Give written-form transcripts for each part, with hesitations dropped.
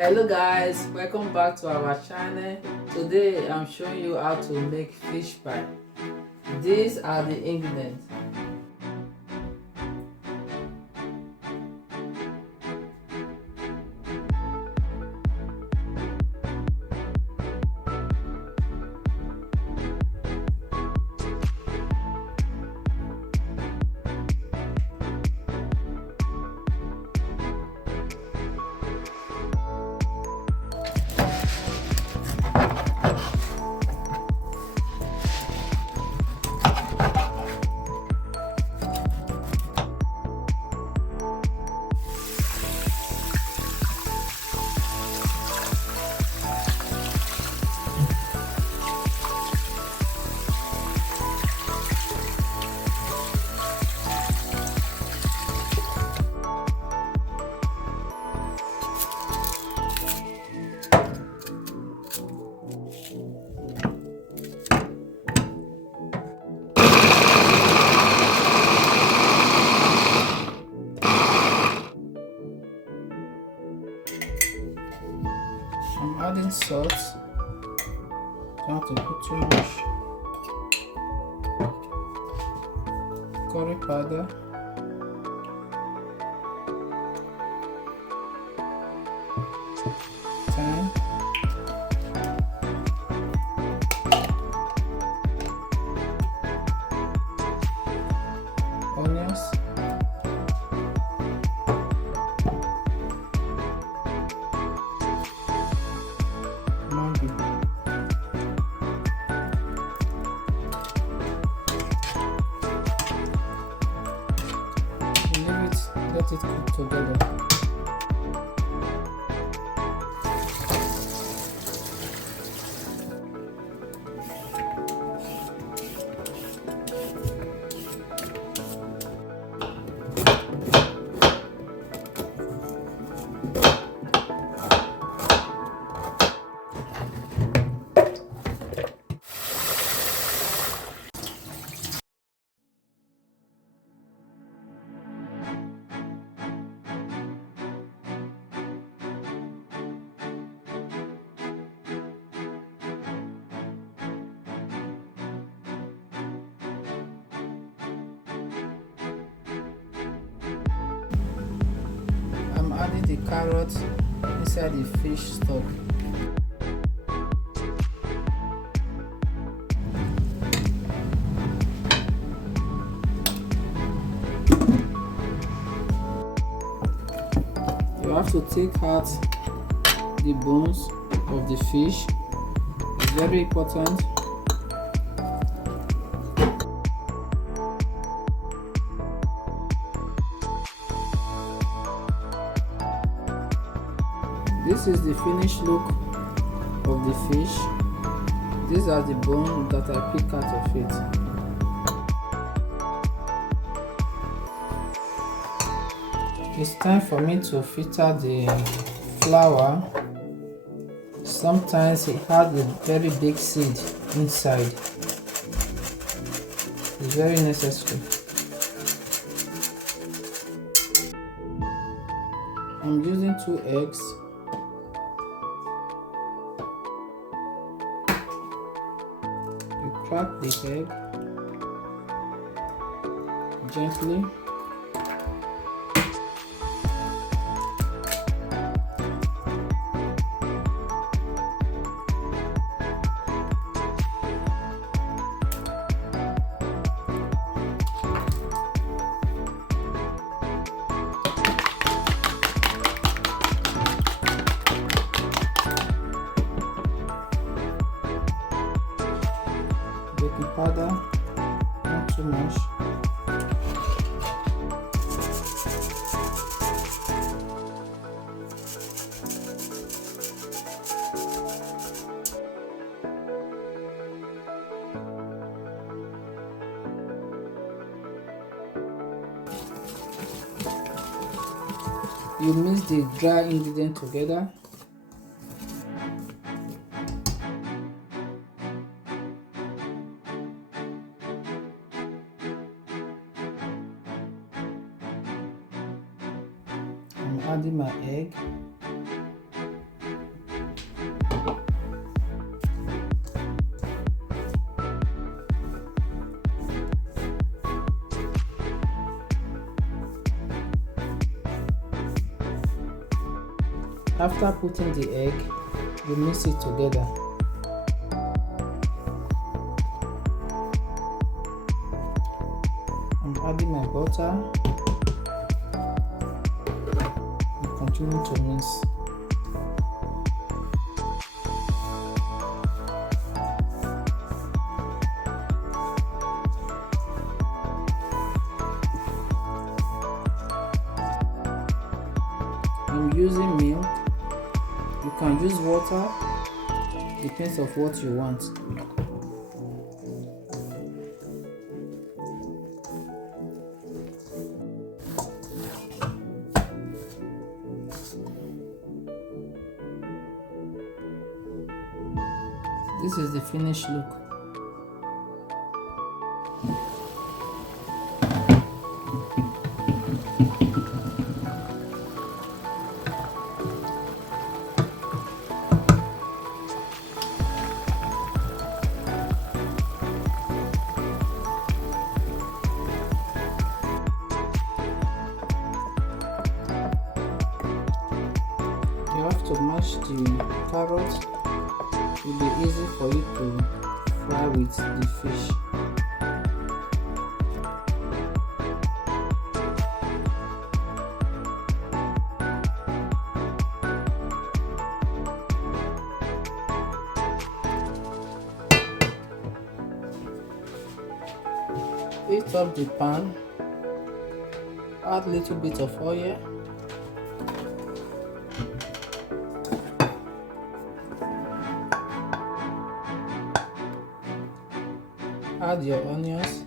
Hello guys, welcome back to our channel. Today I'm showing you how to make fish pie. These are the ingredients. I'm adding salt. Don't have to put too much. Curry powder. Thyme. Onions. Maggi. Let it cook together. I'm adding the carrot inside the fish stock. You have to take out the bones of the fish. It's very important. This is the finished look of the fish. These are the bones that I pick out of it. It's time for me to filter the flour. Sometimes it has a very big seed inside. It's very necessary. I'm using 2 eggs. You crack the egg gently. Baking powder, not too much. You mix the dry ingredient together. I'm adding my egg. After putting the egg, you mix it together. I'm adding my butter and continue to mix. I'm using milk. You can use water, depends of what you want. This is the finished look. You have to mash the carrots. It will be easy for you to fry with the fish. Heat up the pan, add little bit of oil, add your onions,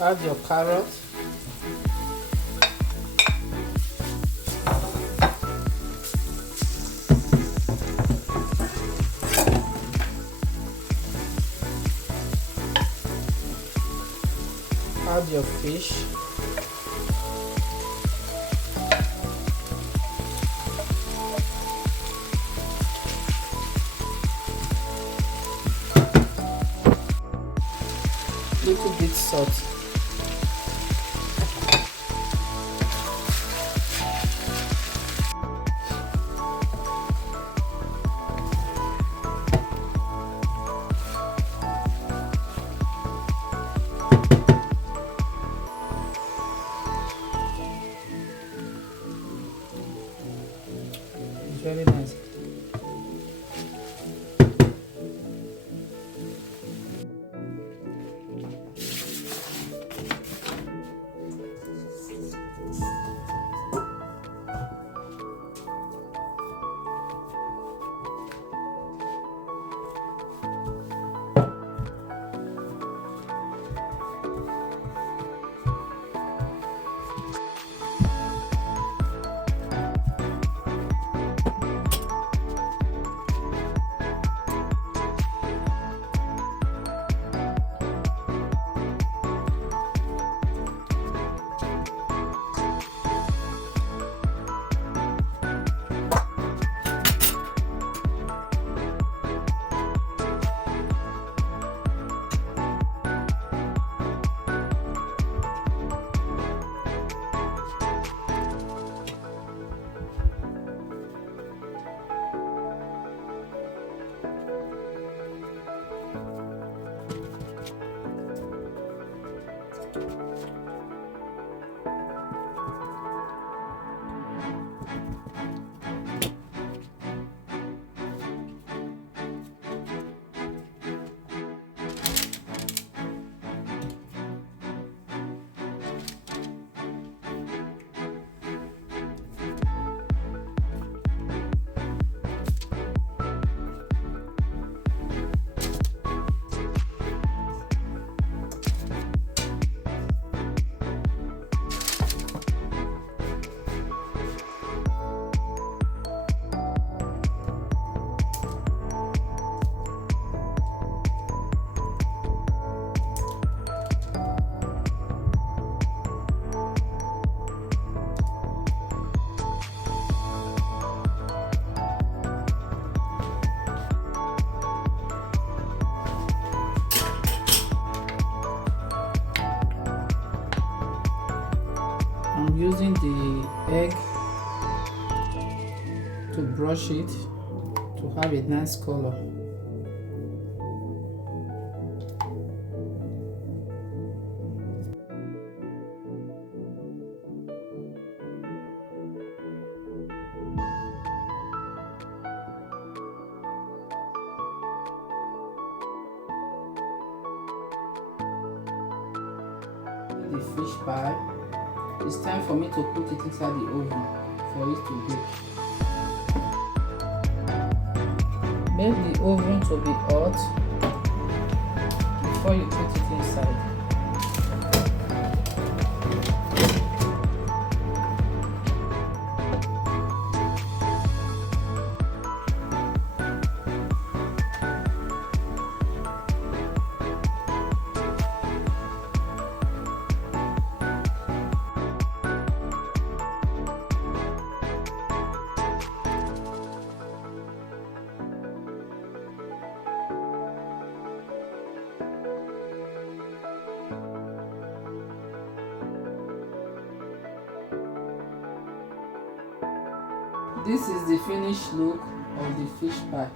add your carrots, add your fish, little bit salt, it's very nice. using the egg to brush it to have a nice color. The fish pie, it's time for me to put it inside the oven for it to bake. Make the oven to be hot before you put it inside. This is the finished look of the fish pie.